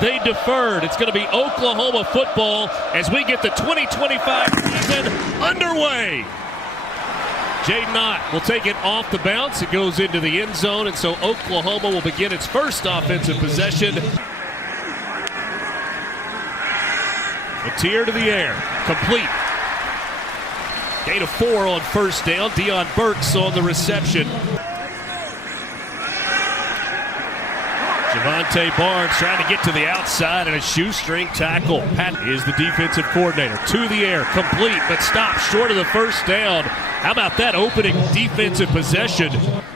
They deferred. It's going to be Oklahoma football as we get the 2025 season underway. Jaden Knott will take it off the bounce. It goes into the end zone, and so Oklahoma will begin its first offensive possession. Matier to the air. Complete. Gain of 4 on first down. Deion Burks on the reception. Javonte Barnes trying to get to the outside and a shoestring tackle. Pat is the defensive coordinator. To the air, complete, but stopped short of the first down. How about that opening defensive possession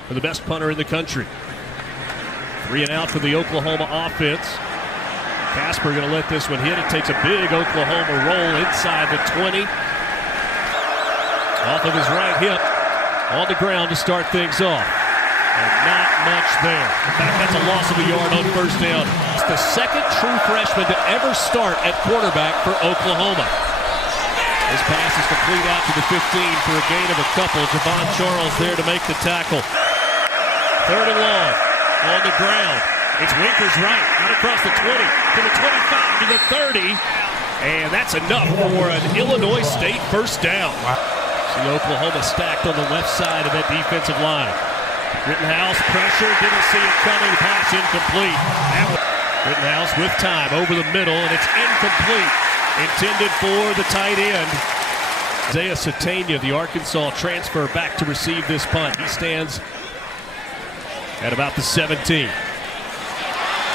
for the best punter in the country? 3 and out for the Oklahoma offense. Casper going to let this one hit. It takes a big Oklahoma roll inside the 20. Off of his right hip, on the ground to start things off. And not much there. In fact, that's a loss of a yard on first down. It's the second true freshman to ever start at quarterback for Oklahoma. This pass is complete out to the 15 for a gain of a couple. Javon Charles there to make the tackle. 3rd and long, on the ground. It's Winkers right, out across the 20, to the 25, to the 30. And that's enough for an Illinois State first down. See Oklahoma stacked on the left side of that defensive line. Rittenhouse pressure, didn't see it coming, pass incomplete. Rittenhouse with time over the middle, and it's incomplete. Intended for the tight end. Isaiah Satania, the Arkansas transfer, back to receive this punt. He stands at about the 17.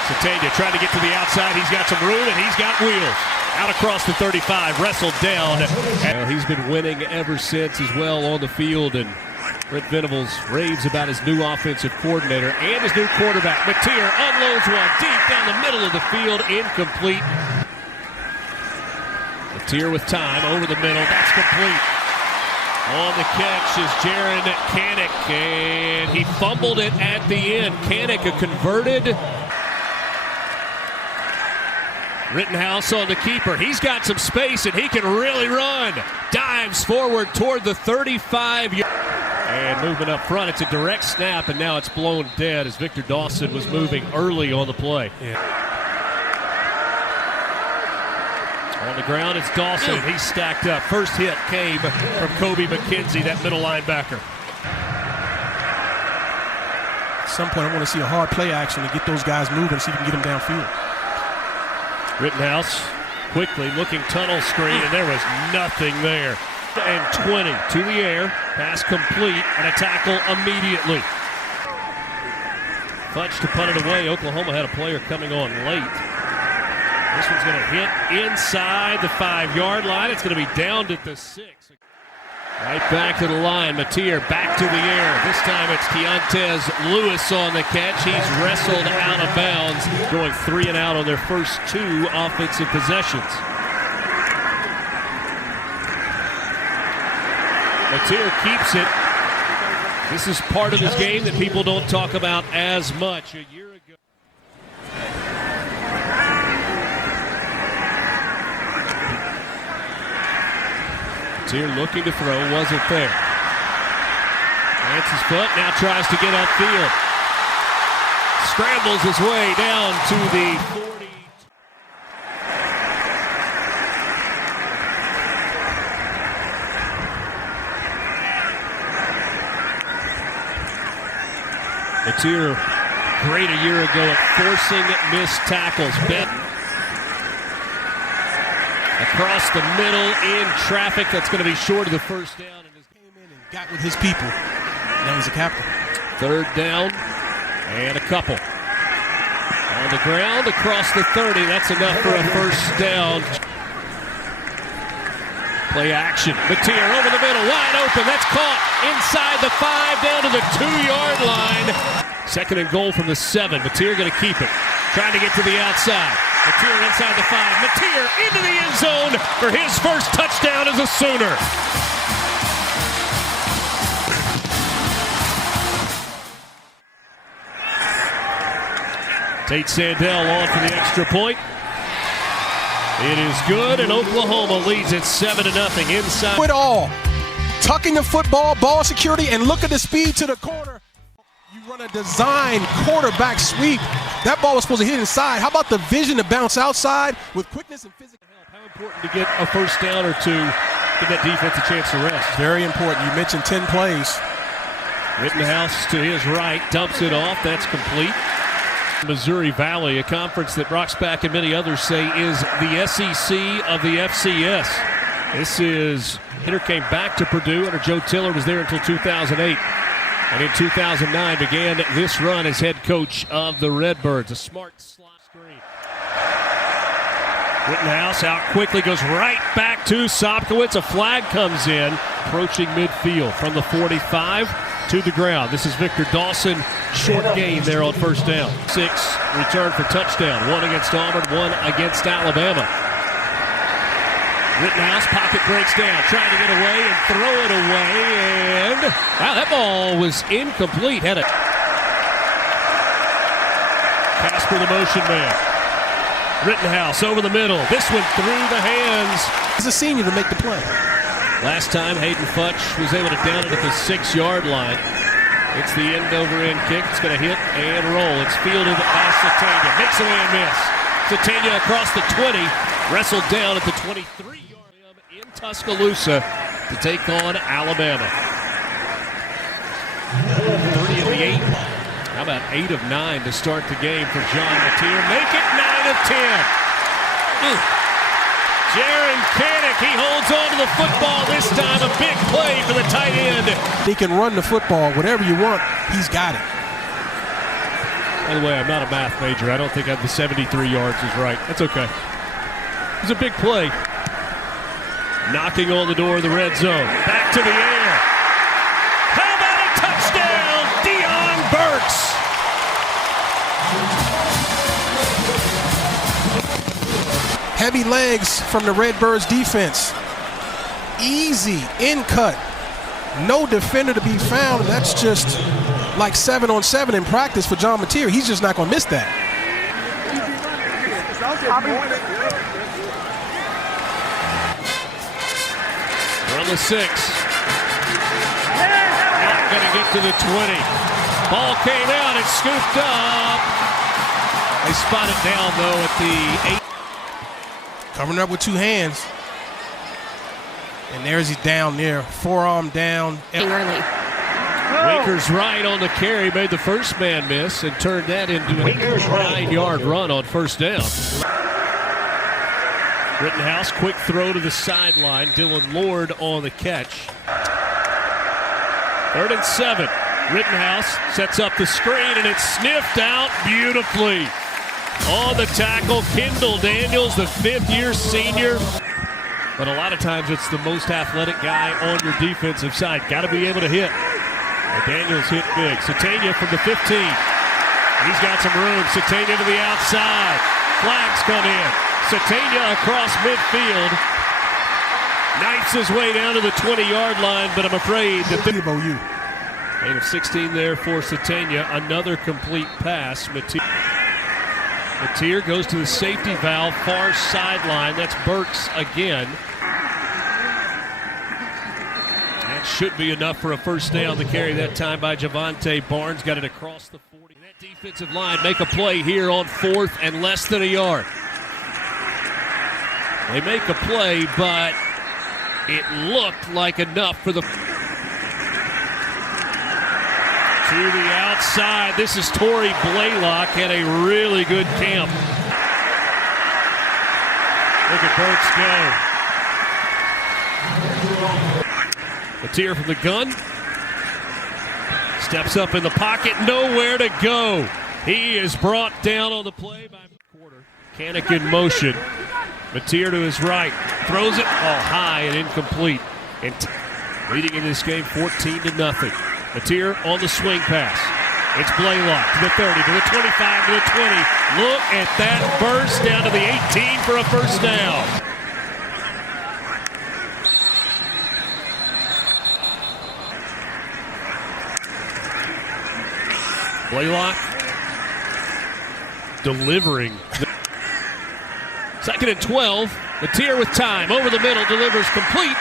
Satania trying to get to the outside. He's got some room, and he's got wheels. Out across the 35, wrestled down. And he's been winning ever since as well on the field, and Brent Venables raves about his new offensive coordinator and his new quarterback. Matier unloads one deep down the middle of the field, incomplete. Matier with time over the middle, that's complete. On the catch is Jaron Kanik, and he fumbled it at the end. Kanik, a converted. Rittenhouse on the keeper. He's got some space, and he can really run. Dives forward toward the 35. And movement up front. It's a direct snap, and now it's blown dead as Victor Dawson was moving early on the play. Yeah. On the ground, it's Dawson. He's stacked up. First hit came from Kobe McKenzie, that middle linebacker. At some point, I want to see a hard play action to get those guys moving, see if you can get them downfield. Rittenhouse quickly looking tunnel screen, and there was nothing there. And 20 to the air, pass complete, and a tackle immediately. Fudge to punt it away. Oklahoma had a player coming on late. This one's going to hit inside the 5-yard line. It's going to be downed at the 6. Right back to the line. Matier back to the air. This time it's Keontez Lewis on the catch. He's wrestled out of bounds, going 3 and out on their first 2 offensive possessions. Matier keeps it. This is part of his game that people don't talk about as much. A year ago. Matier looking to throw, wasn't there. Plants his foot, now tries to get upfield. Scrambles his way down to the 40. Matier, great a year ago at forcing missed tackles. Benton across the middle in traffic. That's going to be short of the first down. And came in and got with his people. Now he's a captain. 3rd down and a couple. On the ground across the 30. That's enough for a first down. Play action. Matier over the middle, wide open. That's caught inside the 5, down to the 2-yard line. 2nd and goal from the 7. Matier going to keep it. Trying to get to the outside. Matier inside the 5. Matier into the end zone for his first touchdown as a Sooner. Tate Sandell on for the extra point. It is good, and Oklahoma leads it 7-0 inside. It all. Tucking the football, ball security, and look at the speed to the corner. You run a design quarterback sweep. That ball was supposed to hit inside. How about the vision to bounce outside with quickness and physical? How important to get a first down or two, give that defense a chance to rest. Very important. You mentioned 10 plays. Rittenhouse to his right, dumps it off. That's complete. Missouri Valley, a conference that Roxback and many others say is the SEC of the FCS. This is, hitter came back to Purdue under Joe Tiller, was there until 2008. And in 2009 began this run as head coach of the Redbirds. A smart slot screen. Rittenhouse out quickly, goes right back to Sopkowitz. A flag comes in, approaching midfield from the 45 to the ground. This is Victor Dawson, short gain there on first down. 6, return for touchdown. 1 against Auburn, 1 against Alabama. Rittenhouse, pocket breaks down, trying to get away and throw it away, and wow, that ball was incomplete. Had it. Casper the motion man. Rittenhouse over the middle. This one through the hands. He's a senior to make the play. Last time Hayden Futch was able to down it at the 6-yard line. It's the end-over-end kick. It's going to hit and roll. It's fielded by Satania. Makes a man miss. Satania across the 20. Wrestled down at the 23-yard line in Tuscaloosa to take on Alabama. 30 of the 8. How about 8 of 9 to start the game for John Mateer? Make it 9 of 10. Jaron Kanek, he holds on to the football this time. A big play for the tight end. He can run the football. Whatever you want, he's got it. By the way, I'm not a math major. I don't think the 73 yards is right. That's okay. It was a big play. Knocking on the door of the red zone. Back to the air. How about a touchdown? Deion Burks. Heavy legs from the Redbirds defense. Easy in cut. No defender to be found. And that's just like 7-on-7 in practice for John Mateer. He's just not going to miss that. From the 6. Not going to get to the 20. Ball came out and scooped up. They spot it down, though, at the 8. Covering up with 2 hands. And there's he down there. Forearm down. Early. Winker's right on the carry, made the first man miss and turned that into a 9-yard run on first down. Rittenhouse, quick throw to the sideline. Dylan Lord on the catch. 3rd and 7. Rittenhouse sets up the screen and it's sniffed out beautifully. On the tackle, Kendall Daniels, the 5th-year senior. But a lot of times it's the most athletic guy on your defensive side. Got to be able to hit. And Daniels hit big. Satania from the 15. He's got some room. Satania to the outside. Flags come in. Satania across midfield. Knifes his way down to the 20-yard line, but I'm afraid that gain of 16 there for Satania. Another complete pass. Mateer goes to the safety valve, far sideline. That's Burks again. That should be enough for a first down. The carry that time by Javante Barnes. Got it across the 40. That defensive line make a play here on 4th and less than a yard. They make a play, but it looked like enough for the... To the outside, this is Torrey Blaylock, had a really good camp. Look at Burks go. Mateer from the gun. Steps up in the pocket, nowhere to go. He is brought down on the play by quarter. Kanek in motion. Mateer to his right. Throws it high and incomplete. And leading in this game 14-0. Mateer on the swing pass. It's Blaylock to the 30, to the 25, to the 20. Look at that burst down to the 18 for a first down. Blaylock delivering. 2nd and 12. Mateer with time. Over the middle, delivers complete.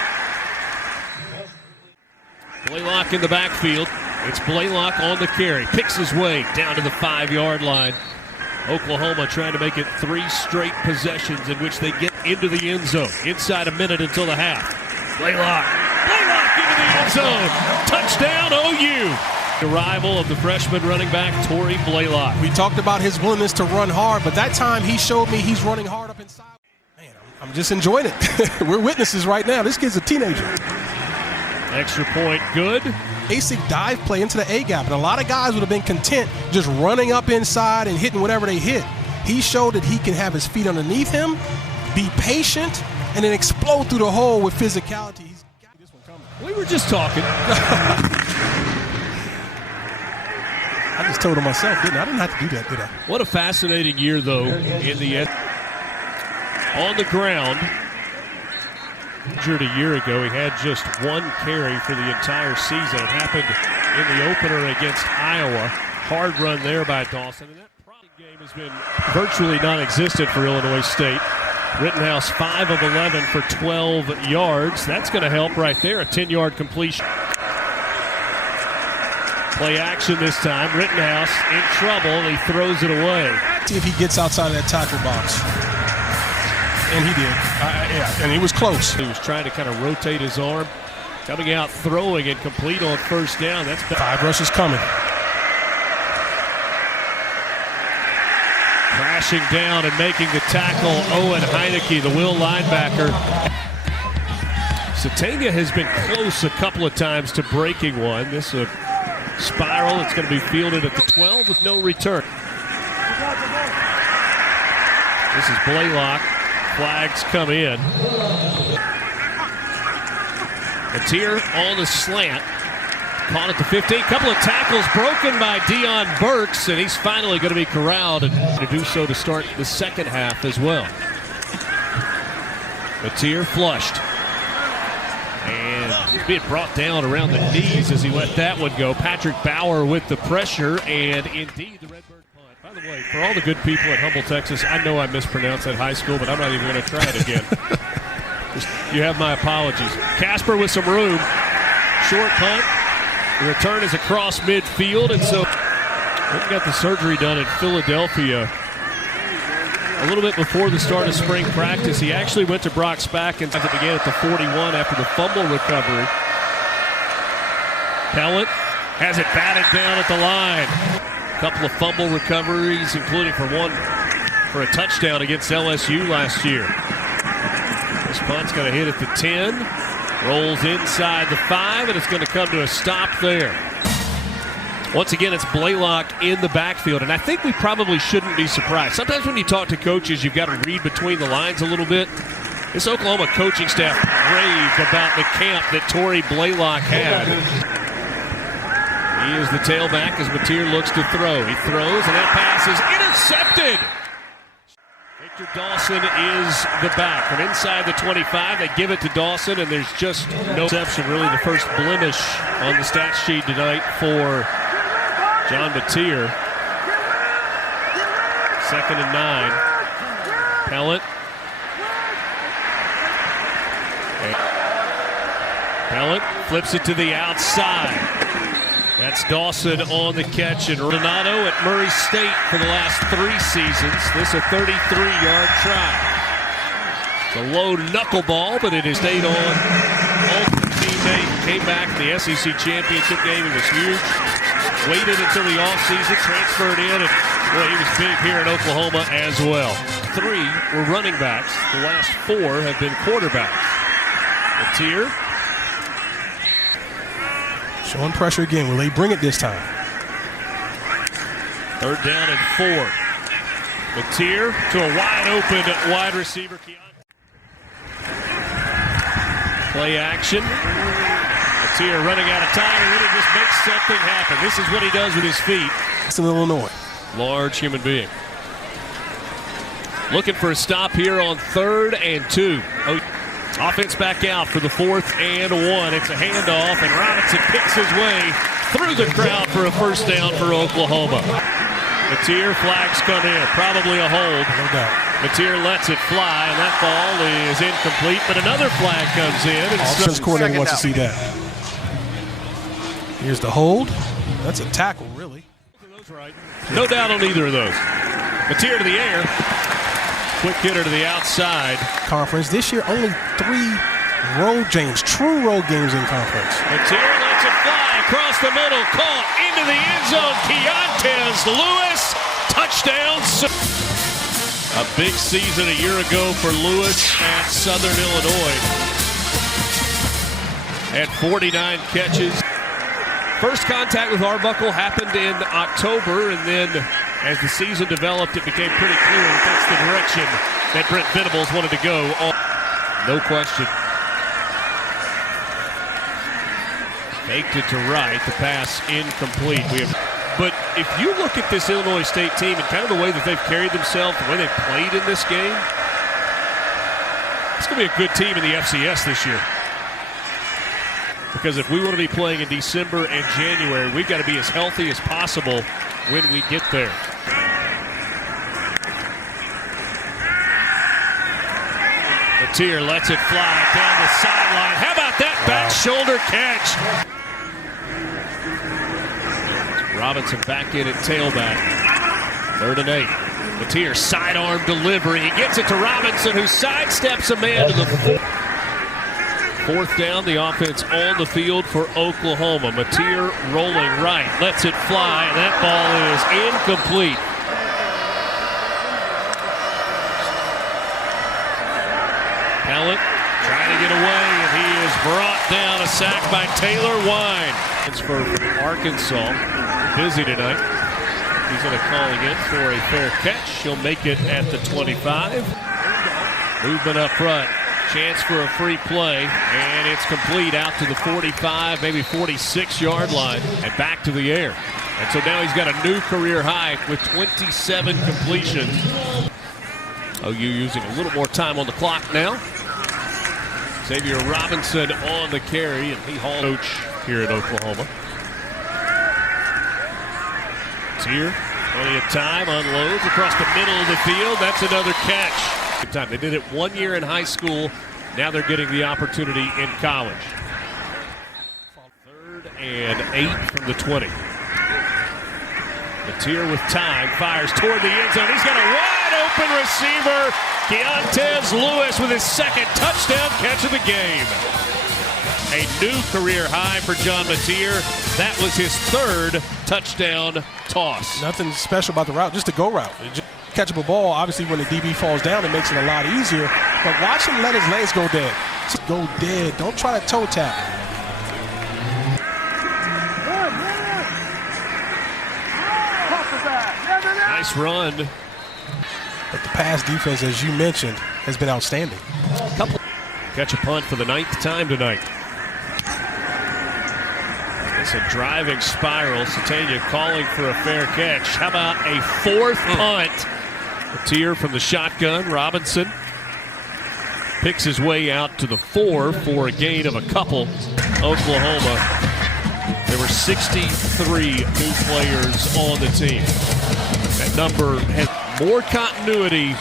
Blaylock in the backfield. It's Blaylock on the carry. Picks his way down to the 5-yard line. Oklahoma trying to make it 3 straight possessions in which they get into the end zone. Inside a minute until the half. Blaylock into the end zone. Touchdown OU. Arrival of the freshman running back, Tory Blaylock. We talked about his willingness to run hard, but that time he showed me he's running hard up inside. Man, I'm just enjoying it. We're witnesses right now. This kid's a teenager. Extra point, good. Basic dive play into the A-gap, and a lot of guys would have been content just running up inside and hitting whatever they hit. He showed that he can have his feet underneath him, be patient, and then explode through the hole with physicality. He's got this one coming. We were just talking. I just told him myself, didn't I? I didn't have to do that, did I? What a fascinating year, though, in the end. On the ground. Injured a year ago. He had just 1 carry for the entire season. It happened in the opener against Iowa. Hard run there by Dawson. And that game has been virtually non-existent for Illinois State. Rittenhouse 5 of 11 for 12 yards. That's going to help right there. A 10-yard completion. Play action this time. Rittenhouse in trouble, and he throws it away. See if he gets outside of that tackle box. And he did. And he was close. He was trying to kind of rotate his arm. Coming out, throwing, and complete on first down. That's 5 rushes coming. Crashing down and making the tackle, Owen Heineke, the Will linebacker. Satania has been close a couple of times to breaking one. This is a spiral. It's going to be fielded at the 12 with no return. This is Blaylock. Flags come in. Matier on the slant. Caught at the 15. Couple of tackles broken by Deion Burks, and he's finally going to be corralled and to do so to start the second half as well. Matier flushed. And being brought down around the knees as he let that one go. Patrick Bauer with the pressure, and indeed the Redbird punt. By the way, for all the good people at Humble, Texas, I know I mispronounced that high school, but I'm not even going to try it again. You have my apologies. Casper with some room. Short punt. The return is across midfield, and so he got the surgery done in Philadelphia a little bit before the start of spring practice. He actually went to Brock Spack and began at the 41 after the fumble recovery. Pellet has it batted down at the line. A couple of fumble recoveries, including for a touchdown against LSU last year. This punt's going to hit at the 10. Rolls inside the 5, and it's going to come to a stop there. Once again, it's Blaylock in the backfield, and I think we probably shouldn't be surprised. Sometimes when you talk to coaches, you've got to read between the lines a little bit. This Oklahoma coaching staff raved about the camp that Tory Blaylock had. He is the tailback as Matier looks to throw. He throws, and that pass is intercepted. Victor Dawson is the back. From inside the 25, they give it to Dawson, and there's just no exception. Really the first blemish on the stat sheet tonight for John Matier. 2nd and 9. Pellet. Pellet flips it to the outside. That's Dawson on the catch, and Renato at Murray State for the last 3 seasons. This is a 33-yard try. It's a low knuckleball, but it has stayed on. Ultimate teammate came back in the SEC championship game. It was huge. Waited until the offseason, transferred in, and boy, he was big here in Oklahoma as well. 3 were running backs. The last 4 have been quarterbacks. Matier. Showing pressure again. Will they bring it this time? 3rd down and 4. Matier to a wide-open wide receiver. Play action. Matier running out of time and really just makes something happen. This is what he does with his feet. It's in Illinois. Large human being. Looking for a stop here on 3rd and 2. Offense back out for the 4th and 1. It's a handoff, and Robinson picks his way through the crowd for a first down for Oklahoma. Matier, flags come in. Probably a hold. No doubt. Matier lets it fly, and that ball is incomplete, but another flag comes in. And offense coordinator wants to see that. Here's the hold. That's a tackle, really. No doubt on either of those. Mateer to the air. Quick hitter to the outside. Conference. This year, only 3 road games, true road games in conference. Mateer lets it fly across the middle. Caught into the end zone. Keontez Lewis. Touchdown. A big season a year ago for Lewis at Southern Illinois. Had 49 catches. First contact with Arbuckle happened in October, and then as the season developed, it became pretty clear that that's the direction that Brent Venables wanted to go. No question. Faked it to right, the pass incomplete. But if you look at this Illinois State team and kind of the way that they've carried themselves, the way they've played in this game, it's going to be a good team in the FCS this year. Because if we want to be playing in December and January, we've got to be as healthy as possible when we get there. Mateer lets it fly down the sideline. How about that back shoulder catch? Robinson back in at tailback. 3rd and 8. Mateer sidearm delivery. He gets it to Robinson, who sidesteps a man to the 4th down. The offense on the field for Oklahoma. Mateer rolling right. Lets it fly. And that ball is incomplete. Pellet trying to get away, and he is brought down. A sack by Taylor Wine. Transfer from Arkansas. Busy tonight. He's going to call again for a fair catch. He'll make it at the 25. Movement up front. Chance for a free play, and it's complete out to the 45, maybe 46-yard line, and back to the air. And so now he's got a new career high with 27 completions. OU using a little more time on the clock now. Xavier Robinson on the carry, and he hauled coach here at Oklahoma. Here, plenty of time, unloads across the middle of the field. That's another catch. Good time. They did it 1 year in high school. Now they're getting the opportunity in college. 3rd and 8 from the 20. Mateer with time, fires toward the end zone. He's got a wide open receiver. Keontez Lewis with his 2nd touchdown catch of the game. A new career high for John Mateer. That was his 3rd touchdown toss. Nothing special about the route, just a go route. Just catchable ball. Obviously, when the DB falls down, it makes it a lot easier. But watch him let his legs go dead. Just go dead. Don't try to toe tap. Nice run. But the pass defense, as you mentioned, has been outstanding. Catch a punt for the 9th time tonight. It's a driving spiral. Satania calling for a fair catch. How about a 4th punt? Mateer from the shotgun. Robinson picks his way out to the 4 for a gain of a couple. Oklahoma. There were 63 new players on the team. That number has more continuity.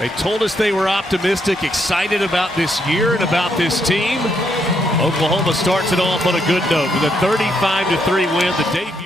They told us they were optimistic, excited about this year and about this team. Oklahoma starts it off on a good note with a 35-3 win. The debut.